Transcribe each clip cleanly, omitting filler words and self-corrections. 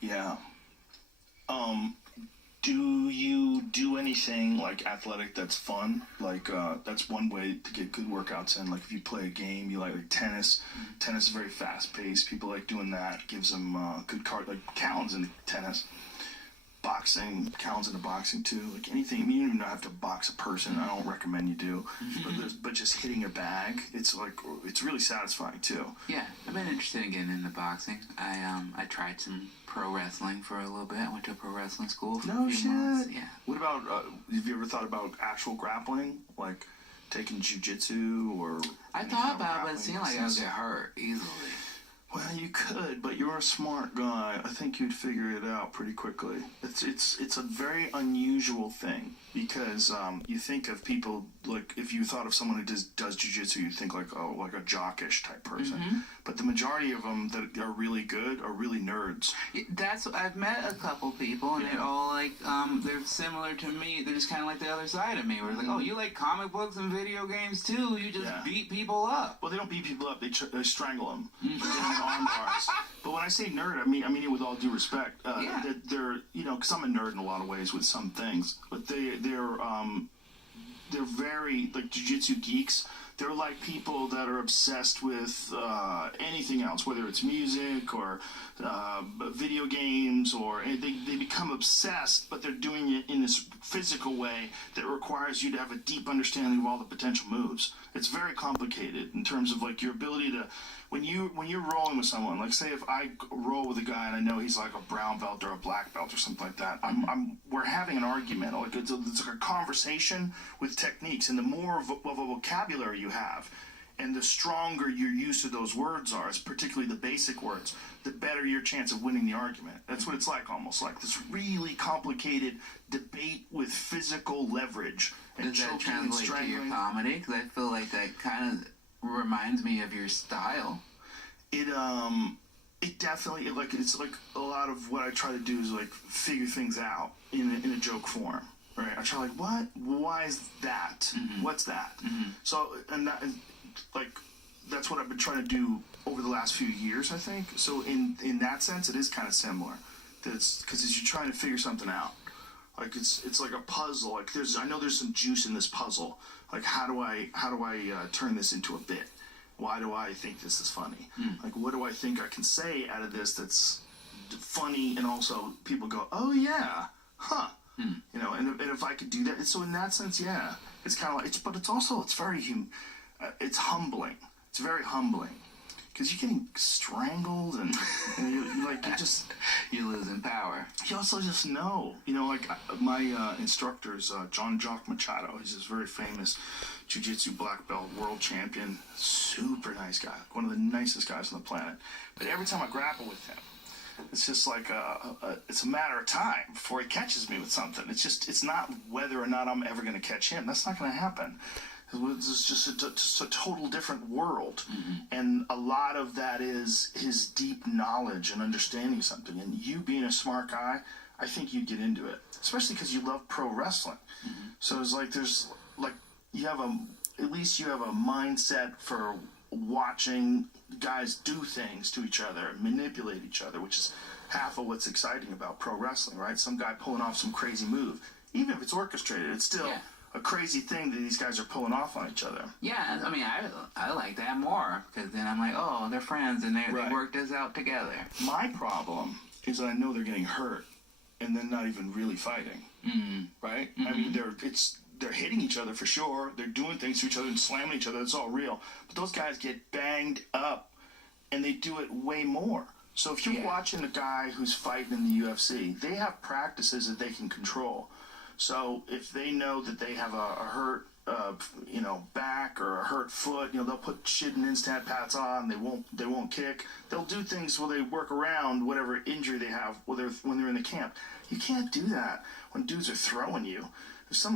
Yeah. Do you do anything like athletic that's fun? Like that's one way to get good workouts in. Like if you play a game, you like tennis. Tennis is very fast paced. People like doing that. Gives them good like counts in tennis. Boxing counts into boxing too. Like anything. I mean, you don't even have to box a person. I don't recommend you do. But just hitting a bag, it's really satisfying too. Yeah, I've been interested in getting into boxing. I tried some pro wrestling for a little bit. I went to a pro wrestling school for a few months. Yeah. What about, have you ever thought about actual grappling? Like taking jiu-jitsu or... I thought about it, but it seemed like I would get hurt easily. Well, you could, but you're a smart guy. I think you'd figure it out pretty quickly. It's a very unusual thing because you think of people, like if you thought of someone who does jiu-jitsu, you'd think like a jockish type person. But the majority of them that are really good are really nerds. I've met a couple people, and they're all like, they're similar to me. They're just kind of like the other side of me. Where it's like, oh, you like comic books and video games too? You just beat people up. Well, they don't beat people up. They strangle them. Arm bars. But when I say nerd, I mean it with all due respect. They're because I'm a nerd in a lot of ways with some things, but they're very like jiu-jitsu geeks. They're like people that are obsessed with anything else, whether it's music or video games, or they become obsessed, but they're doing it in this physical way that requires you to have a deep understanding of all the potential moves. It's very complicated in terms of like your ability to, when you're rolling with someone, like say if I roll with a guy and I know he's like a brown belt or a black belt or something like that, we're having an argument, like it's like a conversation with techniques, and the more of a vocabulary you have, and the stronger your use of those words are, particularly the basic words, the better your chance of winning the argument. That's what it's like, almost like this really complicated debate with physical leverage. And does that translate to your comedy? Because I feel like that kind of reminds me of your style. It definitely, it's like a lot of what I try to do is like figure things out in a joke form. Right? I try like, what? Why is that? What's that? So, and that is, like, that's what I've been trying to do over the last few years, I think. So in that sense, it is kind of similar. That's because as you're trying to figure something out, like it's like a puzzle. Like I know there's some juice in this puzzle. Like how do I turn this into a bit? Why do I think this is funny? Like what do I think I can say out of this that's funny, and also people go, oh yeah, huh? And if I could do that, so in that sense, yeah, it's kind of like but it's very it's humbling. It's very humbling because you're getting strangled and you're losing power. You also just know, like my instructor's John Jock Machado. He's this very famous jiu-jitsu black belt world champion, super nice guy, one of the nicest guys on the planet. But every time I grapple with him, it's just like it's a matter of time before he catches me with something. It's not whether or not I'm ever going to catch him. That's not going to happen. It's just a total different world. And a lot of that is his deep knowledge and understanding something. And you being a smart guy, I think you'd get into it, especially because you love pro wrestling. So it's like at least you have a mindset for watching guys do things to each other, manipulate each other, which is half of what's exciting about pro wrestling, right? Some guy pulling off some crazy move. Even if it's orchestrated, it's still a crazy thing that these guys are pulling off on each other. Yeah, I mean, I like that more, because then I'm like, oh, they're friends, and they work this out together. My problem is that I know they're getting hurt, and then not even really fighting, right? I mean, they're hitting each other for sure. They're doing things to each other and slamming each other. It's all real. But those guys get banged up, and they do it way more. So if you're watching a guy who's fighting in the UFC, they have practices that they can control. So if they know that they have a hurt, back or a hurt foot, they'll put shit in instant pads on. They won't kick. They'll do things where they work around whatever injury they have when they're in the camp. You can't do that when dudes are throwing you.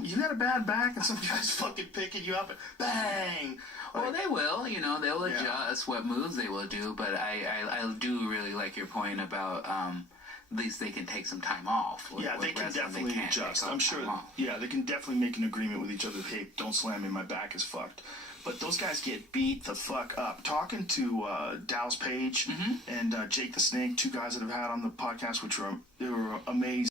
You got a bad back and some guy's fucking picking you up and bang. Well, they will. They'll adjust what moves they will do. But I do really like your point about. At least they can take some time off. They can definitely adjust. I'm sure. Yeah, they can definitely make an agreement with each other. Hey, don't slam me. My back is fucked. but those guys get beat the fuck up. Talking to Dallas Page and Jake the Snake, two guys that have had on the podcast, which were amazing.